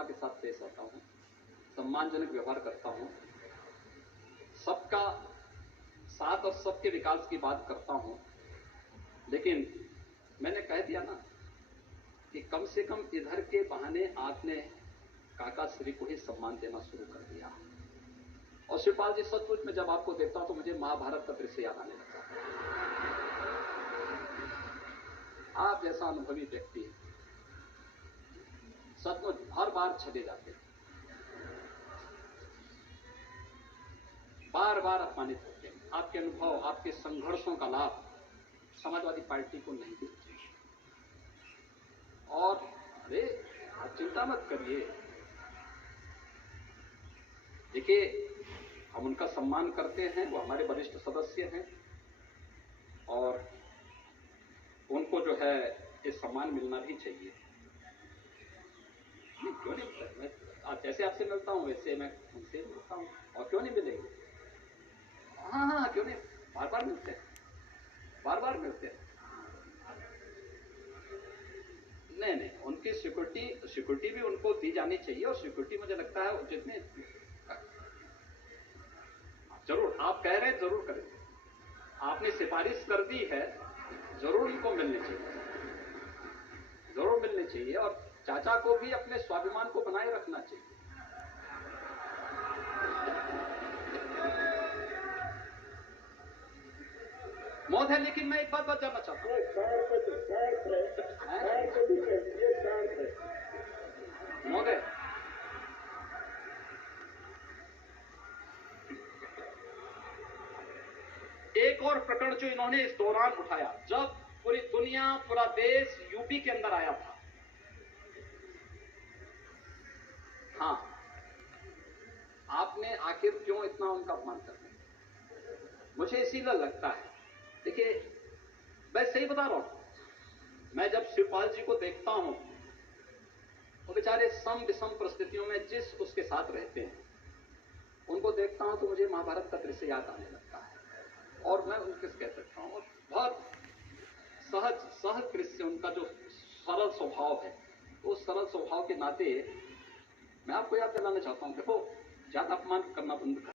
गरिमा के साथ पेश आता हूँ, सम्मानजनक व्यवहार करता हूँ, सबका साथ और सबके विकास की बात करता हूँ। लेकिन मैंने कह दिया ना कि कम से कम इधर के बहाने आपने काका श्री को ही सम्मान देना शुरू कर दिया। और शिवपाल जी, सचमुच में जब आपको देखता हूं तो मुझे महाभारत का दृश्य याद आने लगता है। आप जैसा अनुभवी व्यक्ति सचमुच हर बार छले जाते हैं, बार बार अपमानित होते हैं। आपके अनुभव, आपके संघर्षों का लाभ समाजवादी पार्टी को नहीं देना चाहिए। और अरे आप चिंता मत करिए, देखिए हम उनका सम्मान करते हैं, वो हमारे वरिष्ठ सदस्य हैं और उनको जो है ये सम्मान मिलना भी चाहिए। क्यों नहीं, मैं जैसे आपसे मिलता हूं वैसे मैं उनसे मिलता हूं, और क्यों नहीं मिलेंगे। हाँ, क्यों नहीं, बार बार मिलते हैं, बार बार मिलते हैं। नहीं, उनकी सिक्योरिटी भी उनको दी जानी चाहिए। और सिक्योरिटी मुझे लगता है जितने जरूर आप कह रहे हैं जरूर करेंगे, आपने सिफारिश कर दी है, जरूर उनको मिलनी चाहिए, जरूर मिलनी चाहिए। और चाचा को भी अपने स्वाभिमान को बनाए रखना चाहिए। महोदय, लेकिन मैं एक बात जानना चाहता हूँ, महोदय, एक और प्रकरण जो इन्होंने इस दौरान उठाया, जब पूरी दुनिया, पूरा देश यूपी के अंदर आया था, हाँ, आपने आखिर क्यों इतना उनका अपमान कर दिया? मुझे इसीलिए लगता है, देखिए मैं सही बता रहा हूं, मैं जब शिवपाल जी को देखता हूं, वो बेचारे सम विषम परिस्थितियों में जिस उसके साथ रहते हैं, उनको देखता हूं तो मुझे महाभारत का दृश्य याद आने लगता है। और मैं उनके कह सकता हूं, बहुत सहज दृश्य, उनका जो सरल स्वभाव है, उस सरल स्वभाव के नाते मैं आपको याद दिलाना चाहता हूं, देखो ज्यादा अपमान करना बंद कर।